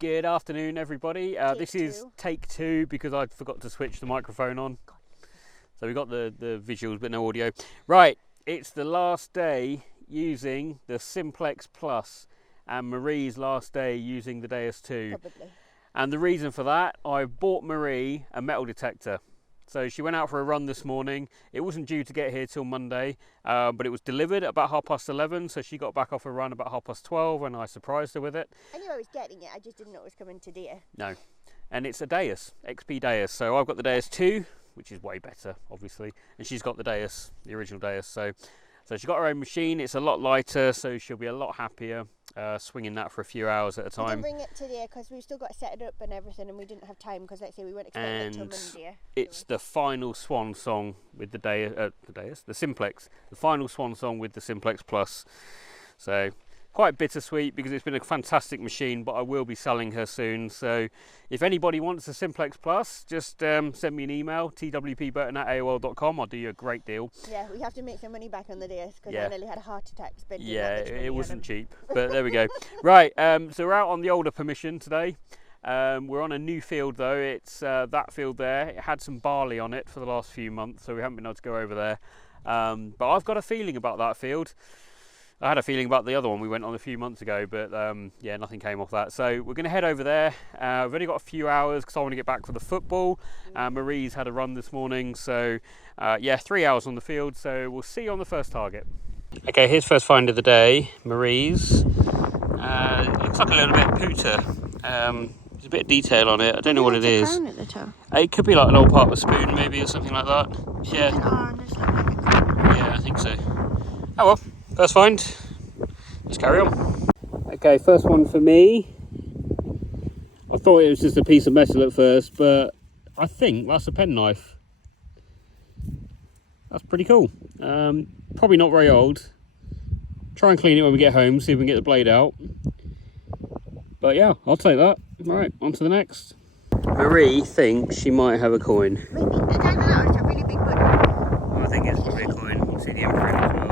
Good afternoon, everybody. This is take two because I forgot to switch the microphone on. So we got the visuals but no audio. Right, it's the last day using the Simplex Plus and Marie's last day using the Deus 2. Probably. And the reason for that, I bought Marie a metal detector. So she went out for a run this morning. It wasn't due to get here till Monday, but it was delivered at about 11:30. So she got back off a run about 12:30, and I surprised her with it. I knew I was getting it. I just didn't know it was coming today. No, and it's a Deus, XP Deus. So I've got the Deus 2, which is way better, obviously, and she's got the Deus, the original Deus. So she got her own machine. It's a lot lighter, so she'll be a lot happier swinging that for a few hours at a time. We didn't bring it today because we've still got to set it up and everything, and we didn't have time because, let's say, we weren't expecting it till Monday. It's the final swan song with the Simplex. The final swan song with the Simplex Plus. So quite bittersweet because it's been a fantastic machine, but I will be selling her soon. So if anybody wants a Simplex Plus, just send me an email, twpburton@aol.com. I'll do you a great deal. Yeah, we have to make some money back on the Deus because I nearly had a heart attack spending it wasn't cheap, but there we go. Right, so we're out on the older permission today. We're on a new field though. It's that field there. It had some barley on it for the last few months, so we haven't been able to go over there. But I've got a feeling about that field. I had a feeling about the other one we went on a few months ago, but yeah, nothing came off that. So we're going to head over there. We've only got a few hours because I want to get back for the football. Marie's had a run this morning, so yeah, 3 hours on the field. So we'll see you on the first target. Okay, here's first find of the day, Marie's. It looks like a little bit of pooter. There's a bit of detail on it. I don't know what it is. Crown at the top. It could be like an old part of a spoon, maybe, or something like that. Yeah. Yeah, I think so. Oh well. First find, let's carry on. Okay, first one for me. I thought it was just a piece of metal at first, but I think that's a penknife. That's pretty cool. Probably not very old. Try and clean it when we get home, see if we can get the blade out. But yeah, I'll take that. Right, on to the next. Marie thinks she might have a coin. Maybe. I don't know, it's a really big one. I think it's probably a coin. We'll see the imprint as well.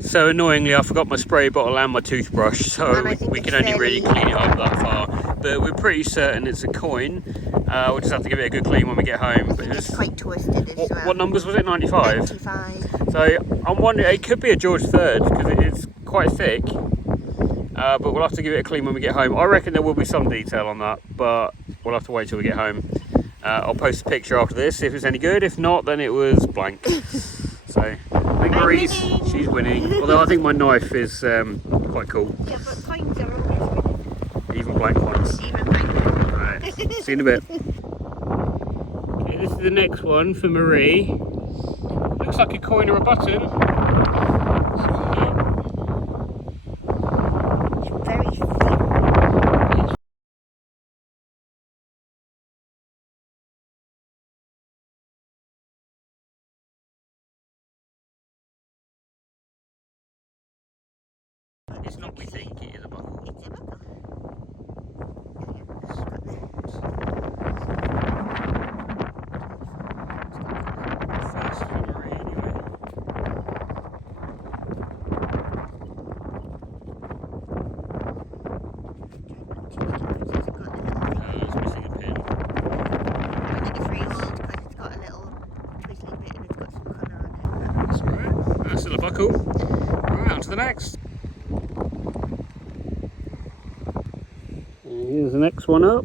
So annoyingly, I forgot my spray bottle and my toothbrush, so we can only really clean it up that far. But we're pretty certain it's a coin. We'll just have to give it a good clean when we get home. But it's quite twisted as well. What numbers was it? 95? 95. So I'm wondering, it could be a George III because it is quite thick. But we'll have to give it a clean when we get home. I reckon there will be some detail on that, but we'll have to wait till we get home. I'll post a picture after this if it's any good. If not, then it was blank. So I think Marie's, she's winning. Although I think my knife is quite cool. Yeah, but coins are always winning. Even blank ones. Even blank ones. Right, see you in a bit. Okay, this is the next one for Marie. Looks like a coin or a button. It's very thin. It's not we think, it is a buckle. It's a buckle. First for Marie anyway. It's missing a pin. I think it's rehold because it's got a little twizzly bit and it's got some colour on it. That's right. That's still a buckle. Right, on to the next. Here's the next one up.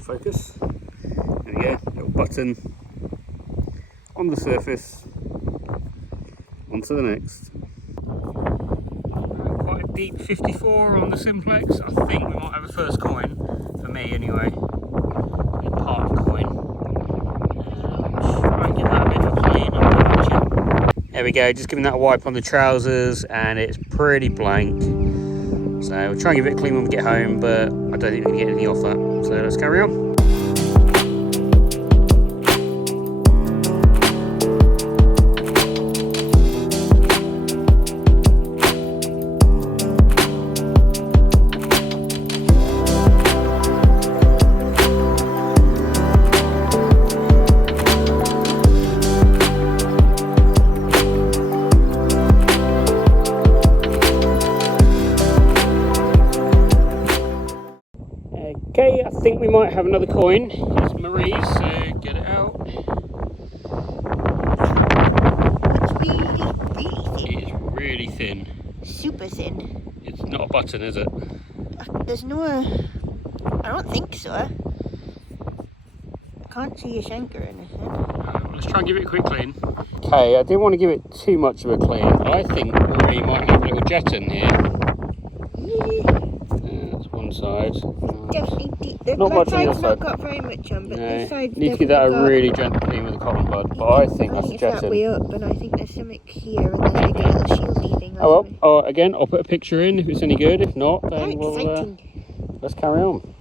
Focus. There we go. Little button on the surface. On to the next. Quite a deep 54 on the Simplex. I think we might have a first coin. For me, anyway. A part of coin. Try and give that a bit of a clean. There we go. Just giving that a wipe on the trousers, and it's pretty blank. So we'll try and give it a clean when we get home, but I don't think we can get anything off that. So let's carry on. Okay, I think we might have another coin. It's Marie's, so get it out. It's really thin. It is really thin. Super thin. It's not a button, is it? There's no... I don't think so. I can't see a shank or anything. Let's try and give it a quick clean. Okay, I didn't want to give it too much of a clean. I think Marie might have a little jeton here. That's one side. Definitely. Not My much on the side's other not side. got very much on, but this side's Need to give that a definitely really gentle clean with a cotton bud, but I think that's a it's that way jeton. up, and I think there's something here, and there's like a little shieldy thing. Oh, well, again, I'll put a picture in if it's any good. If not, How then we'll exciting. let's carry on.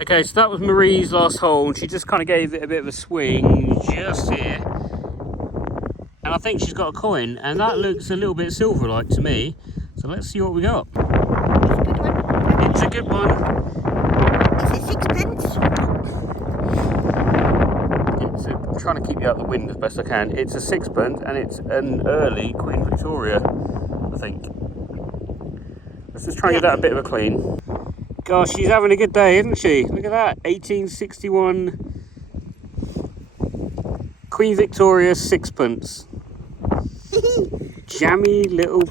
Okay, so that was Marie's last hole, and she just kind of gave it a bit of a swing just here. And I think she's got a coin, and that looks a little bit silver-like to me. So let's see what we got. It's a good one. It's a good one. Is it sixpence? I'm trying to keep you out of the wind as best I can. It's a sixpence, and it's an early Queen Victoria, I think. Let's just try and get that a bit of a clean. Gosh, she's having a good day, isn't she? Look at that, 1861 Queen Victoria sixpence. Jammy little...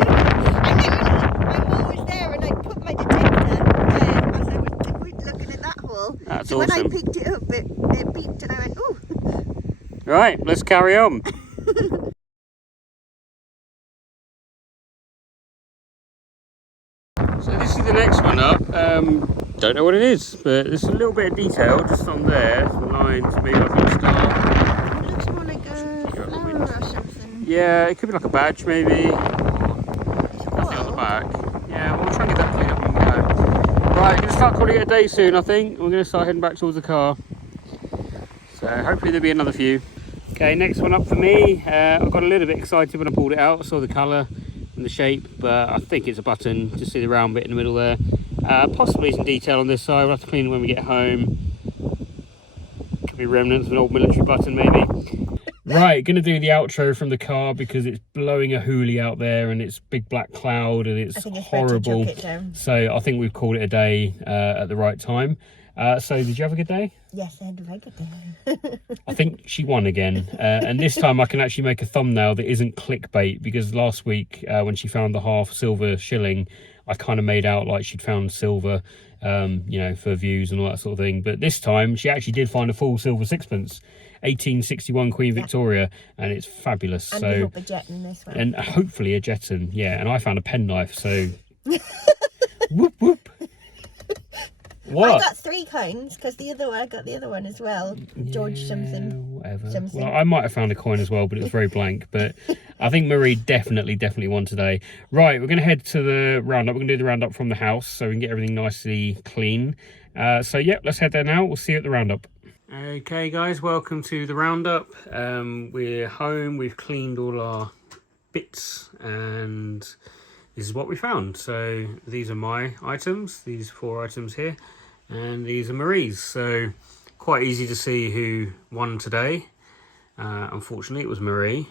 I'm always there, and I put my detector as I was looking at that hole. That's so awesome. when I picked it up, it beeped, and I went, ooh. Right, let's carry on. So this is the next one up. Don't know what it is, but there's a little bit of detail just on there. Some lines, maybe like a little star. It looks more like a flower or something. Yeah, it could be like a badge maybe. Nothing on the back. Yeah, we'll try and get that cleaned up when we go. Right, we're going to start calling it a day soon, I think. We're going to start heading back towards the car. So hopefully there'll be another few. Okay, next one up for me. I got a little bit excited when I pulled it out. I saw the colour and the shape, but I think it's a button. Just see the round bit in the middle there. Possibly some detail on this side. We'll have to clean it when we get home. Could be remnants of an old military button maybe. Right, going to do the outro from the car because it's blowing a hoolie out there and it's big black cloud and it's horrible. So I think we've called it a day at the right time. So did you have a good day? Yes, I had a very good day. I think she won again. And this time I can actually make a thumbnail that isn't clickbait, because last week when she found the half silver shilling, I kind of made out like she'd found silver, you know, for views and all that sort of thing. But this time she actually did find a full silver sixpence. 1861 Queen Victoria, and it's fabulous. And so we hope a jeton this one. and hopefully a jeton, yeah. And I found a penknife, so whoop whoop. What? I got 3 coins because I got the other one as well. George something. Whatever. Well, I might have found a coin as well, but it was very blank. But I think Marie definitely won today. Right, we're going to head to the roundup. We're going to do the roundup from the house so we can get everything nicely clean. So yeah, let's head there now. We'll see you at the roundup. Okay guys, welcome to the roundup. We're home, we've cleaned all our bits, and this is what we found. So these are my items, these 4 items here, and these are Marie's. So quite easy to see who won today. Unfortunately it was Marie.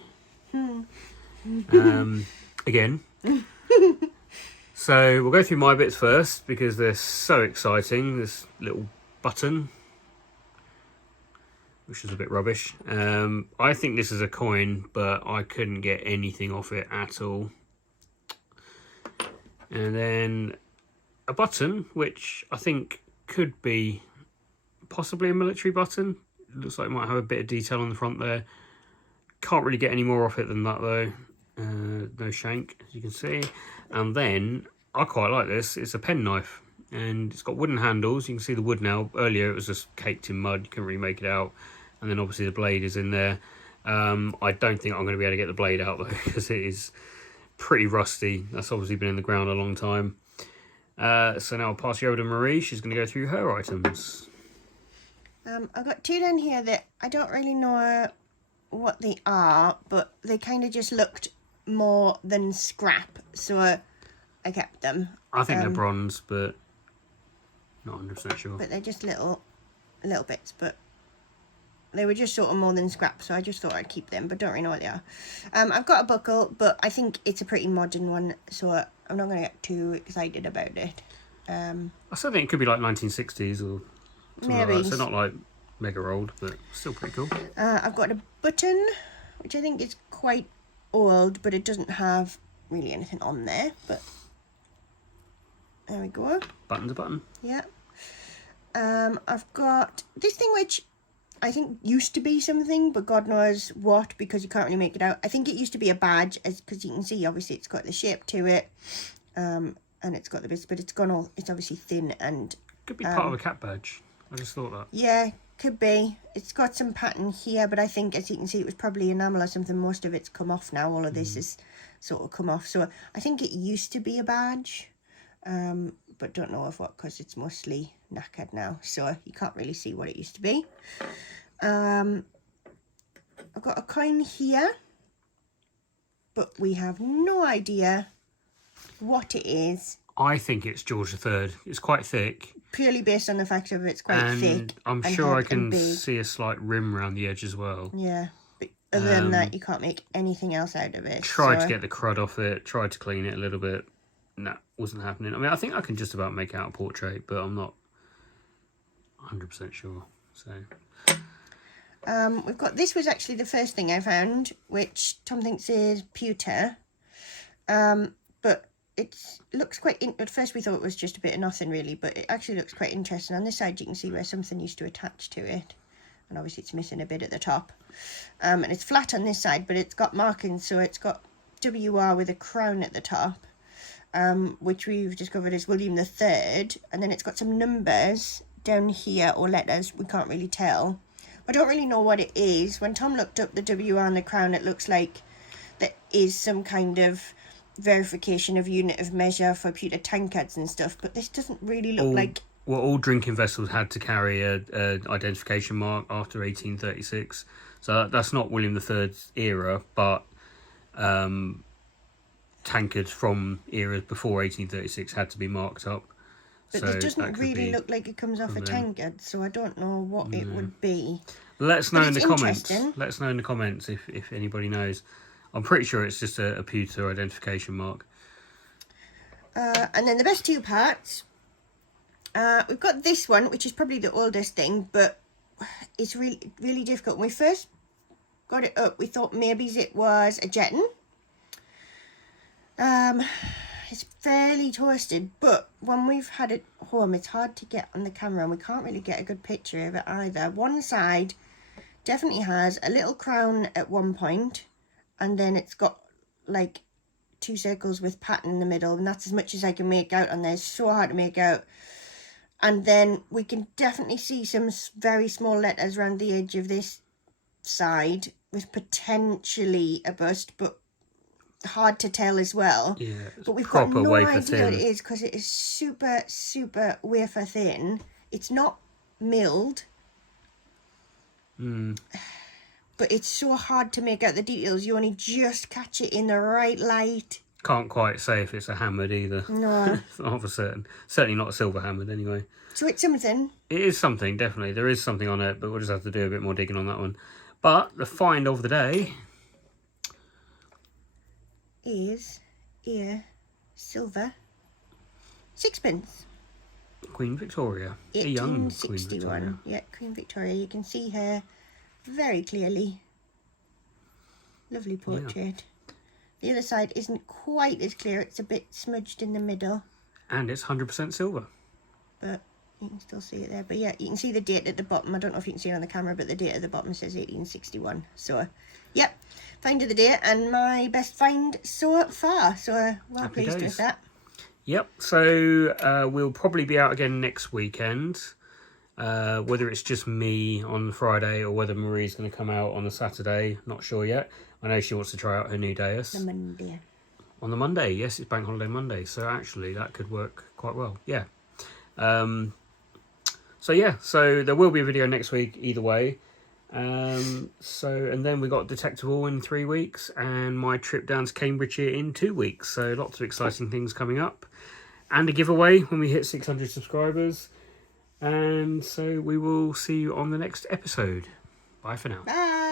Again. So we'll go through my bits first because they're so exciting. This little button, which is a bit rubbish. I think this is a coin, but I couldn't get anything off it at all. And then a button, which I think could be possibly a military button. It looks like it might have a bit of detail on the front there. Can't really get any more off it than that though. No shank, as you can see. And then, I quite like this, it's a penknife. And it's got wooden handles, you can see the wood now. Earlier it was just caked in mud, you couldn't really make it out. And then obviously the blade is in there. I don't think I'm going to be able to get the blade out though, because it is pretty rusty. That's obviously been in the ground a long time. So now I'll pass you over to Marie. She's going to go through her items. I've got 2 down here that I don't really know what they are, but they kind of just looked more than scrap, so I kept them. I think they're bronze, but not 100% sure. But they're just little bits, but they were just sort of more than scrap, so I just thought I'd keep them, but don't really know what they are. I've got a buckle, but I think it's a pretty modern one, so I'm not going to get too excited about it. I still think it could be like 1960s or something Maybe. like that. So not like mega old, but still pretty cool. I've got a button, which I think is quite old, but it doesn't have really anything on there, but there we go. Button's a button. Yeah. I've got this thing which I think used to be something, but God knows what, because you can't really make it out. I think it used to be a badge, because you can see obviously it's got the shape to it, and it's got the bits, but it's gone all, it's obviously thin and... Could be part of a cat badge. I just thought that. Yeah, could be. It's got some pattern here, but I think, as you can see, it was probably enamel or something. Most of it's come off now. All of this is sort of come off. So I think it used to be a badge, but don't know of what, because it's mostly knackered now. So you can't really see what it used to be. I've got a coin here, but we have no idea what it is. I think it's George III. It's quite thick. Purely based on the fact of it's quite thick. I'm sure I can see a slight rim around the edge as well. Yeah, but other than that, you can't make anything else out of it. Tried to get the crud off it, tried to clean it a little bit. No, wasn't happening. I mean, I think I can just about make out a portrait, but I'm not 100% sure. So, we've got, this was actually the first thing I found, which Tom thinks is pewter. But it looks quite, at first we thought it was just a bit of nothing really, but it actually looks quite interesting. On this side you can see where something used to attach to it, and obviously it's missing a bit at the top. And it's flat on this side, but it's got markings, so it's got WR with a crown at the top, which we've discovered is William III, and then it's got some numbers down here, or letters, we can't really tell. I don't really know what it is. When Tom looked up the WR and the crown, it looks like there is some kind of verification of unit of measure for pewter tankards and stuff, but this doesn't really look like... Well, all drinking vessels had to carry a identification mark after 1836, so that's not William III's era, but tankards from eras before 1836 had to be marked up. But so it doesn't really look like it comes off a tankard, so I don't know what it would be. Let us know in the comments. Let us know in the comments if anybody knows. I'm pretty sure it's just a pewter identification mark. And then the best two parts. We've got this one, which is probably the oldest thing, but it's really, really difficult. When we first got it up, we thought maybe it was a jetton. It's fairly toasted, but when we've had it home, it's hard to get on the camera, and we can't really get a good picture of it either. One side definitely has a little crown at one point, and then it's got like two circles with pattern in the middle, and that's as much as I can make out on there. It's so hard to make out. And then we can definitely see some very small letters around the edge of this side with potentially a bust, but hard to tell as well. Yeah, but we've got no idea thin. what it is, because it is super, super wafer thin. It's not milled. But it's so hard to make out the details. You only just catch it in the right light. Can't quite say if it's a hammered either. No. Not for certain. Certainly not a silver hammered anyway. So it's something. It is something, definitely. There is something on it, but we'll just have to do a bit more digging on that one. But the find of the day is a silver sixpence. Queen Victoria. A young Queen 1861. Yeah, Queen Victoria. You can see her very clearly. Lovely portrait. Yeah. The other side isn't quite as clear. It's a bit smudged in the middle. And it's 100% silver. But you can still see it there. But yeah, you can see the date at the bottom. I don't know if you can see it on the camera, but the date at the bottom says 1861. So, yep. Find of the day and my best find so far. So, well pleased with that. Yep. So, we'll probably be out again next weekend. Whether it's just me on Friday or whether Marie's going to come out on a Saturday, not sure yet. I know she wants to try out her new Deus. The Monday. On the Monday, yes, it's Bank Holiday Monday, so actually that could work quite well, yeah. So there will be a video next week either way. And then we got Detectable in 3 weeks, and my trip down to Cambridgeshire in 2 weeks, so lots of exciting things coming up. And a giveaway when we hit 600 subscribers. And so we will see you on the next episode. Bye for now. Bye.